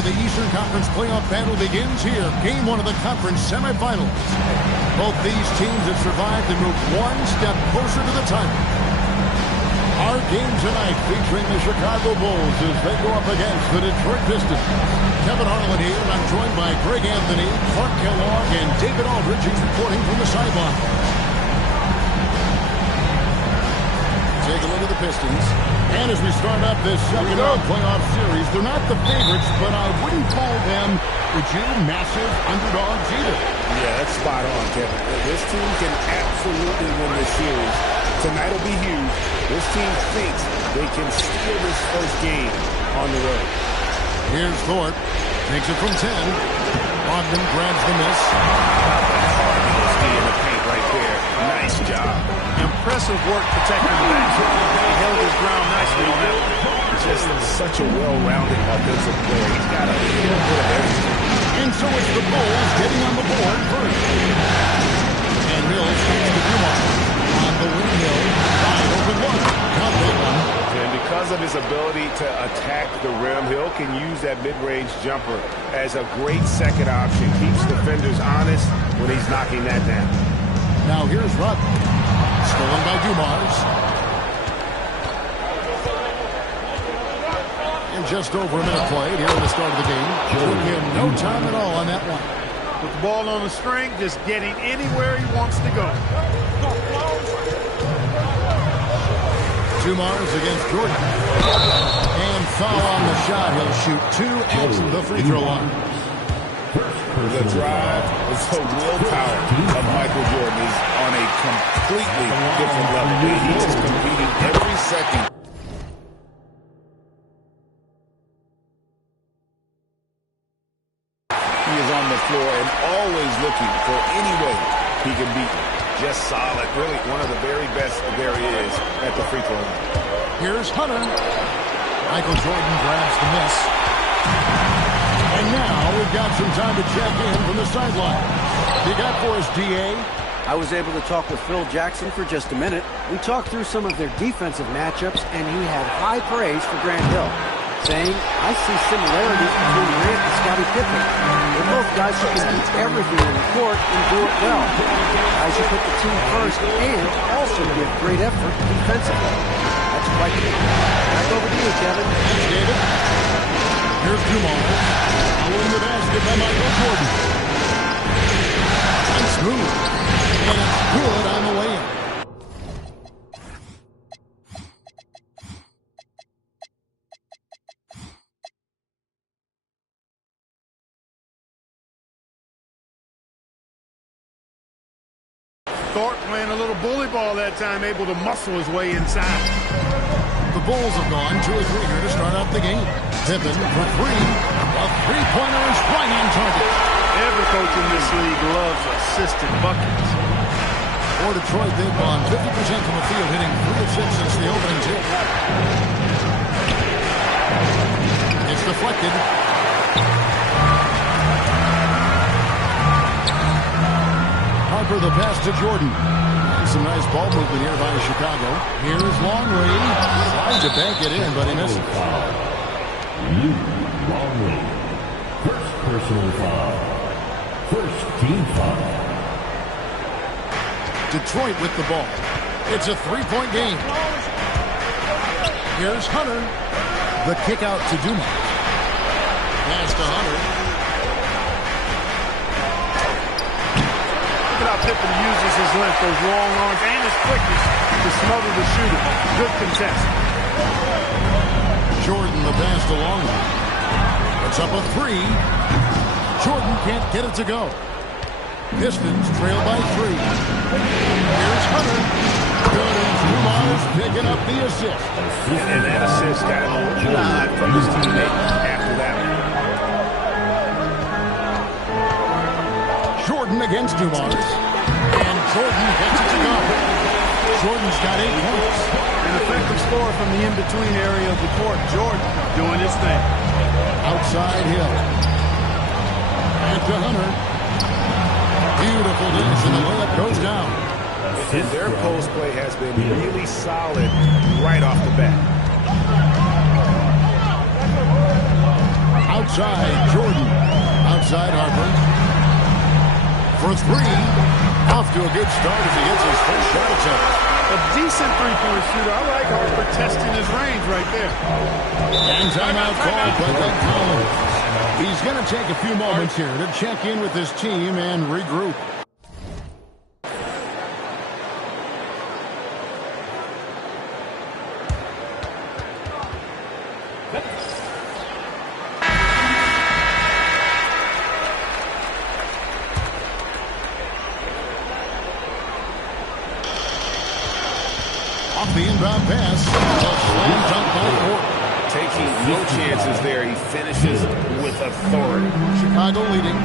of the Eastern Conference playoff battle begins here. Game 1 of the conference semifinals. Both these teams have survived and moved one step closer to the title. Our game tonight featuring the Chicago Bulls as they go up against the Detroit Pistons. Kevin Harlan here, and I'm joined by Greg Anthony, Clark Kellogg, and David Aldridge, who's reporting from the sideline. Take a look at the Pistons. And as we start up this second-round playoff series, they're not the favorites, but I wouldn't call them, would you, massive underdogs either. Yeah, that's spot on, Kevin. This team can absolutely win this series. Tonight will be huge. This team thinks they can steal this first game on the road. Here's Thorpe. Takes it from 10. Bogdan grabs the miss. In the paint right there. Nice job. Impressive work protecting the backcourt. He held his ground nicely on that one. Just such a well-rounded offensive player. He's got a little bit of everything. And so it's the Bulls getting on the board first. And Mills takes the Dumont. On the wing hill. Wide open look. Not that one. And because of his ability to attack the rim, Hill can use that mid-range jumper as a great second option. Keeps defenders honest when he's knocking that down. Now here's Rudd. Stolen by Dumars. And just over a minute played here at the start of the game. Took him no time at all on that one. With the ball on the string, just getting anywhere he wants to go. Dumars against Jordan. And foul on the shot. He'll shoot 2 at the free throw line. The drive, the willpower of Michael Jordan is on a completely different level. He is competing every second. He is on the floor and always looking for any way he can beat him. Just solid. Really one of the very best there is at the free throw line. Here's Hunter. Michael Jordan grabs the miss. And now we've got some time to check in from the sideline. You got for us, D.A.? I was able to talk with Phil Jackson for just a minute. We talked through some of their defensive matchups, and he had high praise for Grant Hill, saying, I see similarities between Grant and Scottie Pippen. They're both guys who can do everything on the court and do it well. Guys who put the team first and also give great effort defensively. That's quite the game. Back over to you, Kevin. Thanks, David. Here's Dumars. Following the basket by Michael Jordan. And smooth. And it's good on the way in. Thorpe playing a little bully ball that time, able to muscle his way inside. The Bulls have gone 2 or 3 here to start out the game. Pippen for 3. A three-pointer is right on target. Every coach in this league loves assisted buckets. For Detroit, they've gone 50% from the field, hitting 3 of 6 since the opening tip. It's deflected. Harper the pass to Jordan. And some nice ball movement here by Chicago. Here's Longley. Trying to bank it in, but he misses. Longley. First personal foul. First team foul. Detroit with the ball. It's a 3-point game. Here's Hunter. The kick out to Dumars. Pass to Hunter. Look at how Pippen uses his length, those long arms, and his quickness to smother the shooter. Good contest. Jordan the pass to Longley. It's up a 3. Jordan can't get it to go. Pistons trail by 3. Here's Hunter. Good, and Dumars picking up the assist. And that assist got him a nod from his teammate after that. Jordan against Dumars. And Jordan gets it to go. Jordan's got 8 points. An effective score from the in-between area of the court. Jordan doing his thing. Outside Hill. And to Hunter. Beautiful dish, and the layup goes down. And their post play has been really solid right off the bat. outside Jordan. Outside Harper. For three. Off to a good start as he gets his first shot attempt. A decent three-point shooter. I like Harper testing his range right there. And timeout called by Doug Collins. He's going to take a few moments here to check in with his team and regroup. Off the inbound pass. A slam dunk by Ford. Taking no chances there. He finishes with authority. Chicago leading.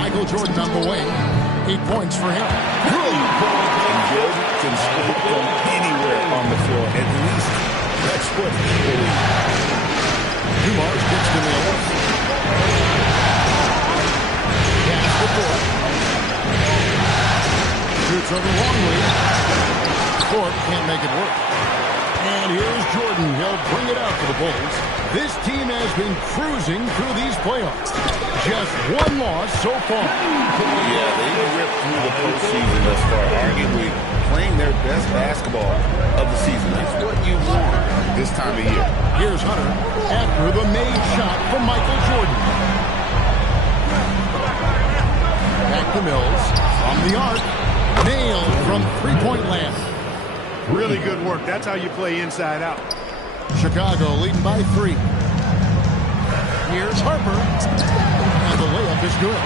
Michael Jordan on the wing. 8 points for him. Brilliant ball. And Jordan can scoop from anywhere on the floor. At least that's what he believes. Dumars gets to Mills. Pass to Ford. Shoots over Longley. Ford can't make it work. And here's Jordan. He'll bring it out for the Bulls. This team has been cruising through these playoffs. Just one loss so far. Yeah, they ripped through the postseason thus far, arguably playing their best basketball of the season. That's what you want this time of year. Here's Hunter after the made shot from Michael Jordan. Back to Mills. On the arc. Nailed from three-point land. Really good work. That's how you play inside out. Chicago leading by 3. Here's Harper. And the layup is good.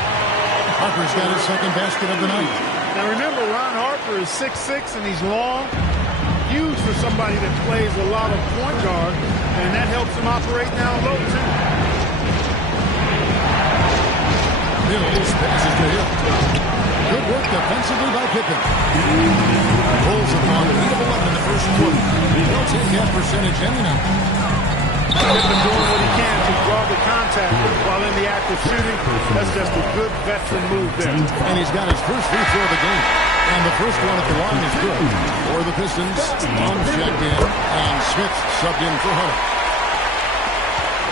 Harper's got his second basket of the night. Now remember, Ron Harper is 6'6", and he's long. Huge for somebody that plays a lot of point guard. And that helps him operate down low, too. Mills passes to him. Good work defensively by Pippen. Bulls have gone 8 of 11 in the first quarter. They'll take that percentage any night. Pippen doing what he can to draw the contact while in the act of shooting. That's just a good veteran move there. And he's got his first free throw of the game. And the first one at the line is good. For the Pistons, Long checked in, and Smith subbed in for Hunter.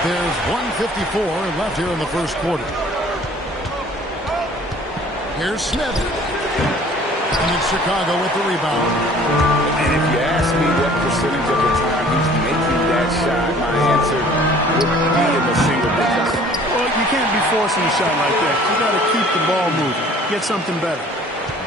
There's 1:54 left here in the first quarter. Here's Smith. And it's Chicago with the rebound. And if you ask me what percentage of the time he's making that shot, my answer would be in the single digits. Well, you can't be forcing a shot like that. You got to keep the ball moving. Get something better.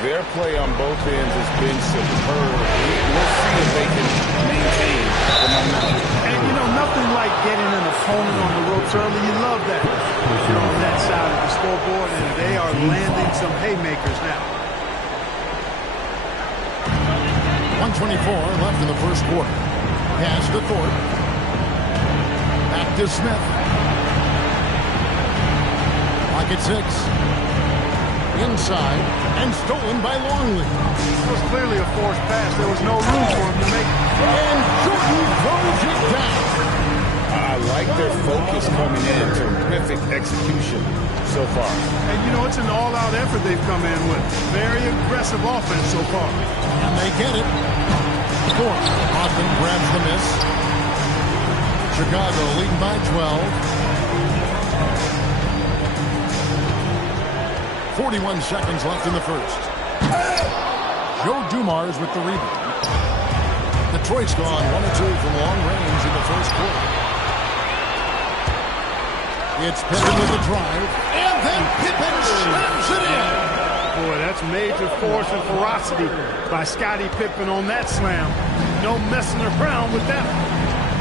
Their play on both ends has been superb. We'll see if they can maintain the momentum. And, you know, nothing like getting an opponent on the ropes early. You love that. You're on that side of the scoreboard, and they are landing some haymakers now. 1:24 left in the first quarter. Pass to Thorpe. Back to Smith. Pocket 6. Inside and stolen by Longley. It was clearly a forced pass. There was no room for him to make it. And Jordan throws it down. I like their focus coming in. Terrific execution so far. And, you know, it's an all-out effort they've come in with. Very aggressive offense so far. And they get it. Thorpe. Austin grabs the miss. Chicago leading by 12. 41 seconds left in the first. Joe Dumars with the rebound. Detroit's gone 1 or 2 from long range in the first quarter. It's Pippen with the drive. And then Pippen slams it in. Boy, that's major force and ferocity by Scottie Pippen on that slam. No messing around with that.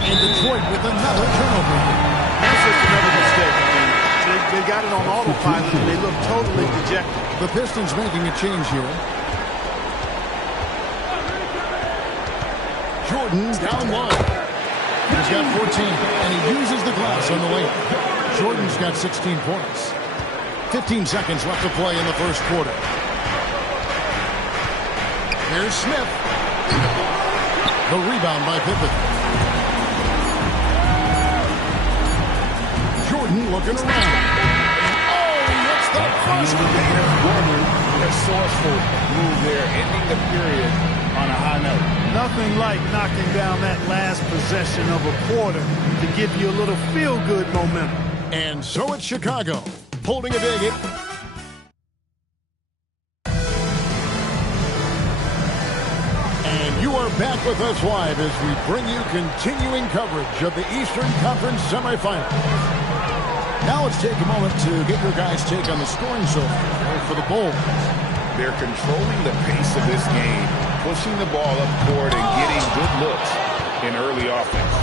And Detroit with another turnover. That's just another mistake. They got it on autopilot, and they look totally dejected. The Pistons making a change here. Jordan down low. He's got 14, and he uses the glass on the lane. Jordan's got 16 points. 15 seconds left to play in the first quarter. Here's Smith. The rebound by Pippen. Jordan looking around. The resourceful move there, ending the period on a high note. Nothing like knocking down that last possession of a quarter to give you a little feel-good momentum. And so it's Chicago, holding a big hit. And you are back with us live as we bring you continuing coverage of the Eastern Conference semifinals. Now let's take a moment to get your guys' take on the scoring so far for the Bulls. They're controlling the pace of this game, pushing the ball up court and getting good looks in early offense.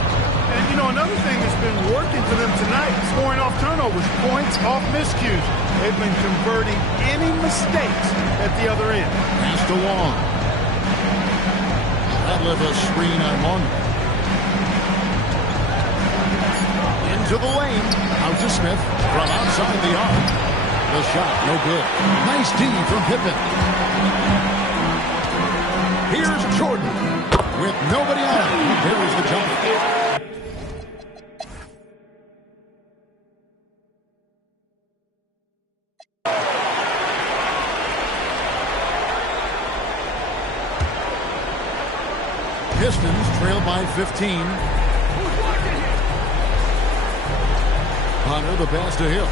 And, you know, another thing that's been working for them tonight, scoring off turnovers, points off miscues. They've been converting any mistakes at the other end. Pass to Long. That left a screen on Long. Into the lane. Out to Smith from outside the arc. The shot, no good. Nice D from Pippen. Here's Jordan. With nobody on him, there's the jump. Pistons trail by 15. Hunter, the pass to Hill.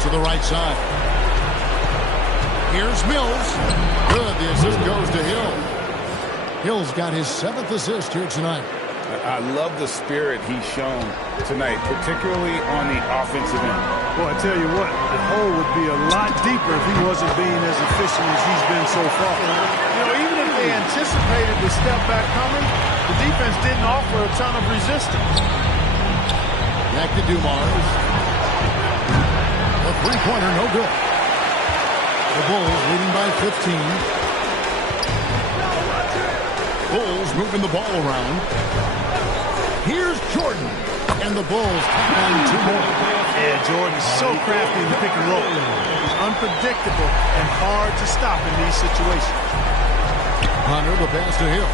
To the right side. Here's Mills. Good. The assist goes to Hill. Hill's got his 7th assist here tonight. I love the spirit he's shown tonight, particularly on the offensive end. Boy, I tell you what, the hole would be a lot deeper if he wasn't being as efficient as he's been so far. You know, even if they anticipated the step back coming, the defense didn't offer a ton of resistance. Back to Dumars. A three-pointer, no good. The Bulls leading by 15. Bulls moving the ball around. Here's Jordan. And the Bulls tap on 2 more. Yeah, Jordan's so crafty in the pick and roll. He's unpredictable and hard to stop in these situations. Hunter, the pass to Hill.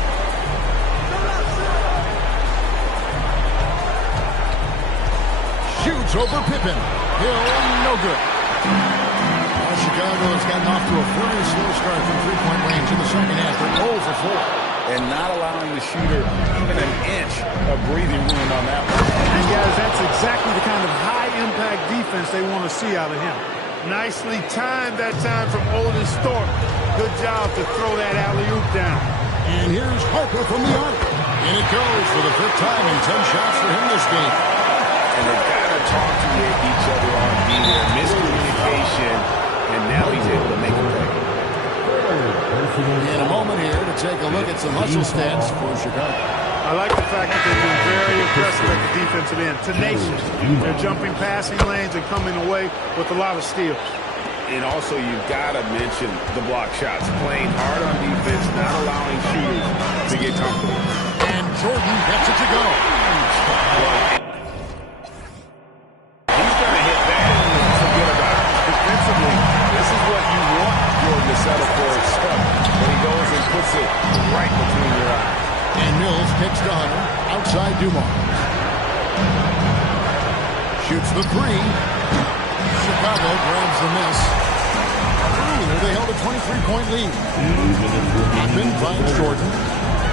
Shoots over Pippen. Hill, no good. Well, Chicago has gotten off to a very slow start from three-point range in the second half. They're 0 for 4. And not allowing the shooter even an inch of breathing room on that one. And guys, that's exactly the kind of high-impact defense they want to see out of him. Nicely timed that time from Otis Thorpe. Good job to throw that alley-oop down. And here's Harper from the arc. And it goes for the 5th time and 10 shots for him this game. And they've got to talk to each other on D there. Miscommunication, and now he's able to make a play. In a moment here to take a look at some hustle stats for Chicago. I like the fact that they've been very aggressive at the defensive end. Tenacious. They're jumping passing lanes and coming away with a lot of steals. And also, you've got to mention the block shots. Playing hard on defense, not allowing shooters to get comfortable. And Jordan gets it to go. He's going to hit that and forget about it. Defensively, this is what you want Jordan to settle for himself. When he goes and puts it right between your eyes. And Mills kicks to Hunter. Outside Dumars. Shoots the 3. Chicago grabs the miss. Earlier, they held a 23-point lead. Pippen finds Jordan.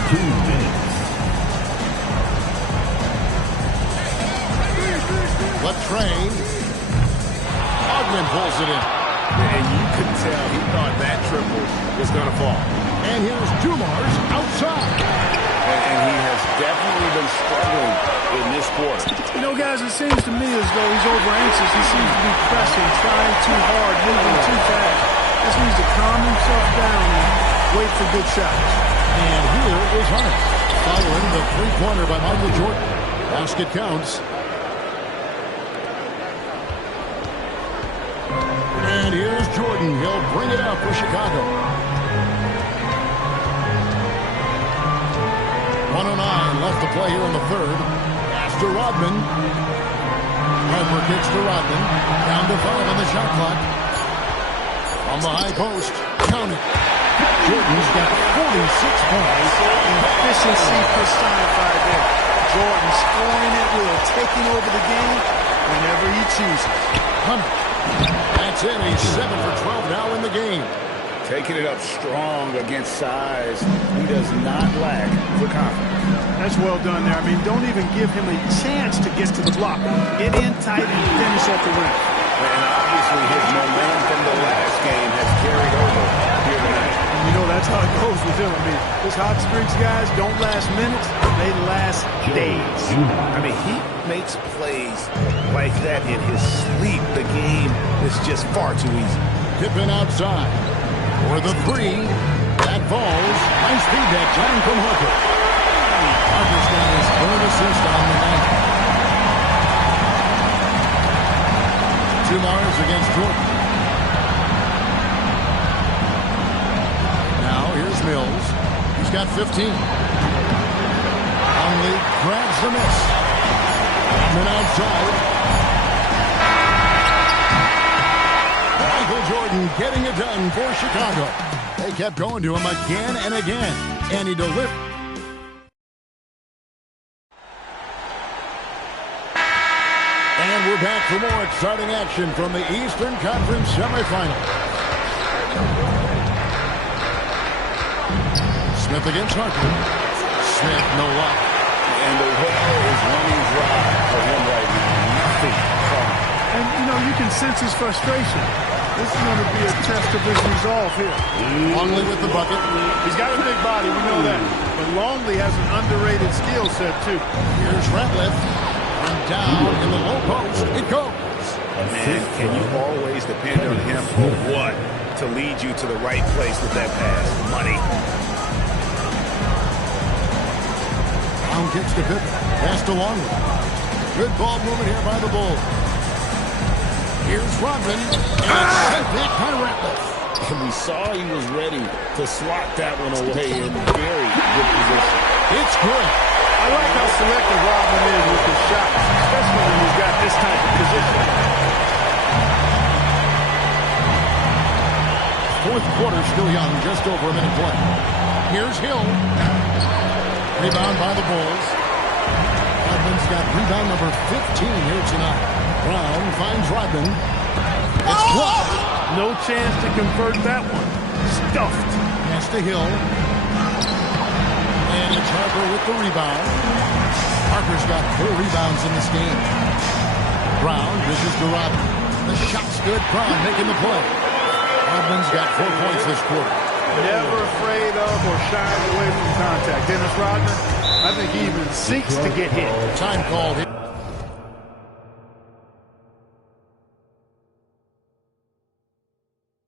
2 minutes. Latrey. Ogden pulls it in. And you could tell he thought that triple was going to fall. And here's Dumars outside. And he has definitely been struggling in this quarter. You know, guys, it seems to me as though he's over-anxious. He seems to be pressing, trying too hard, moving too fast. Just needs to calm himself down and wait for good shots. And here is Hunter, following the three-pointer by Michael Jordan. Basket counts. And here's Jordan. He'll bring it up for Chicago. 1:09 left to play here in the third. Pass to Rodman. Harper kicks to Rodman. Down to 5 on the shot clock. On the high post. Count it. Jordan's got 46 points. Efficiency personified there. Jordan scoring at will, taking over the game whenever he chooses. Hunter That's it. He's 7 for 12 now in the game. Taking it up strong against size. He does not lack for confidence. That's well done there. I mean, don't even give him a chance to get to the block. Get in tight and finish at the rim. And obviously his momentum from the last game has carried over here tonight. And you know, that's how it goes with him. I mean, those hot streaks, guys, don't last minutes. They last days. I mean, he makes plays like that in his sleep. The game is just far too easy. Pippen outside. For the three. That falls. Nice feed that time from Harper. Harper's got his third assist on the night. 2 Mars against Jordan. Now here's Mills. He's got 15. Conley grabs the miss. And then outside. Michael Jordan getting it done for Chicago. They kept going to him again and again. And he delivered. And we're back for more exciting action from the Eastern Conference semifinals. Smith against Harper. Smith, no luck. And the well is running dry for him right now. Nothing from him. And, you know, you can sense his frustration. This is going to be a test of his resolve here. Longley with the bucket. He's got a big body, we know that. But Longley has an underrated skill set, too. Here's Ratliff. And down in the low post. It goes. Man, can you always depend on him for what? To lead you to the right place with that pass. Money. Brown kicks to Pippen. Pass to Longley. Good ball movement here by the Bulls. Here's Rodman, and it's sent back by Ratliff. And we saw he was ready to slot that one away in very good position. It's good. I like how selective Rodman is with his shots, especially when he's got this type of position. Fourth quarter still young, just over a minute play. Here's Hill. Rebound by the Bulls. Rodman's got rebound number 15 here tonight. Brown finds Rodman. It's blocked. No chance to convert that one. Stuffed. Pass to Hill. And it's Harper with the rebound. Harper's got 4 rebounds in this game. Brown, this is to Rodman. The shot's good. Brown making the play. Rodman's got 4 points this quarter. Never afraid of or shying away from contact. Dennis Rodman, I think he even seeks to get hit. Time called here.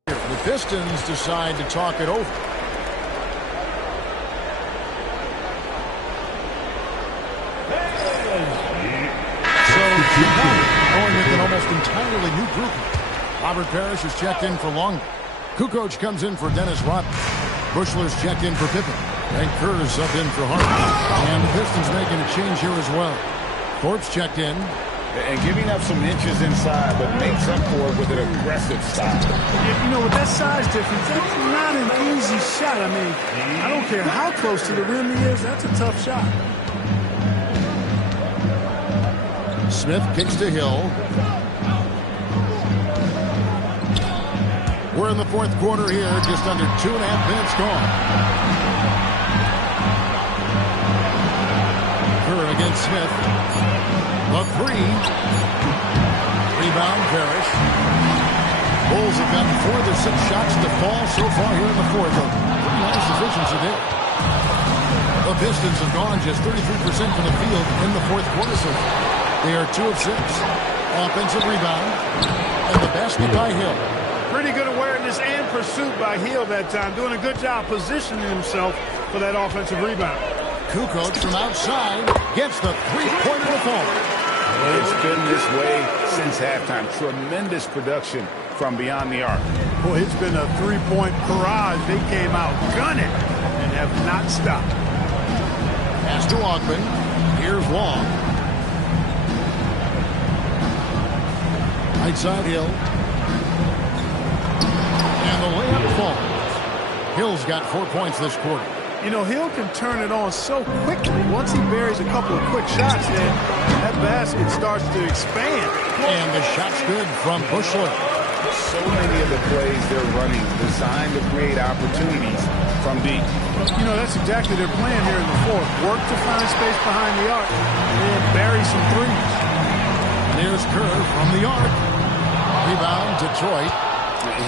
The Pistons decide to talk it over. So, going with an almost entirely new group. Robert Parrish is checked in for Longley. Kukoc comes in for Dennis Rodman. Bushler's checked in for Pippen. And Kerr's subbed in for Harper. And the Pistons making a change here as well. Thorpe's checked in. And giving up some inches inside, but makes up for it with an aggressive style. You know, with that size difference, that's not an easy shot. I mean, I don't care how close to the rim he is, that's a tough shot. Smith kicks to Hill. We're in the fourth quarter here, just under 2.5 minutes gone. Kerr against Smith. The three. Rebound, Parrish. Bulls have got 4 of their 6 shots to fall so far here in the fourth. A pretty nice efficiency there. The Pistons have gone just 33% from the field in the fourth quarter so far. They are 2 of 6. Offensive rebound. And the basket by Hill. Pretty good awareness and pursuit by Hill that time. Doing a good job positioning himself for that offensive rebound. Kukoc from outside gets the three-pointer to fall. It's been this way since halftime. Tremendous production from beyond the arc. Boy, it's been a three-point barrage. They came out gunning and have not stopped. Pass to Ogman. Here's Long. Right side Hill. And the layup falls. Hill's got 4 points this quarter. You know, Hill can turn it on so quickly. Once he buries a couple of quick shots, then that basket starts to expand. And the shot's good from Bushler. So many of the plays they're running designed to create opportunities from deep. You know, that's exactly their plan here in the fourth. Work to find space behind the arc and then bury some threes. There's Kerr from the arc. Rebound, Detroit.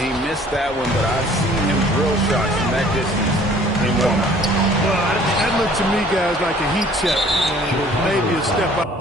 He missed that one, but I've seen him drill shots from that distance in warm-up. Well, that looked to me, guys, like a heat check. And maybe a step up.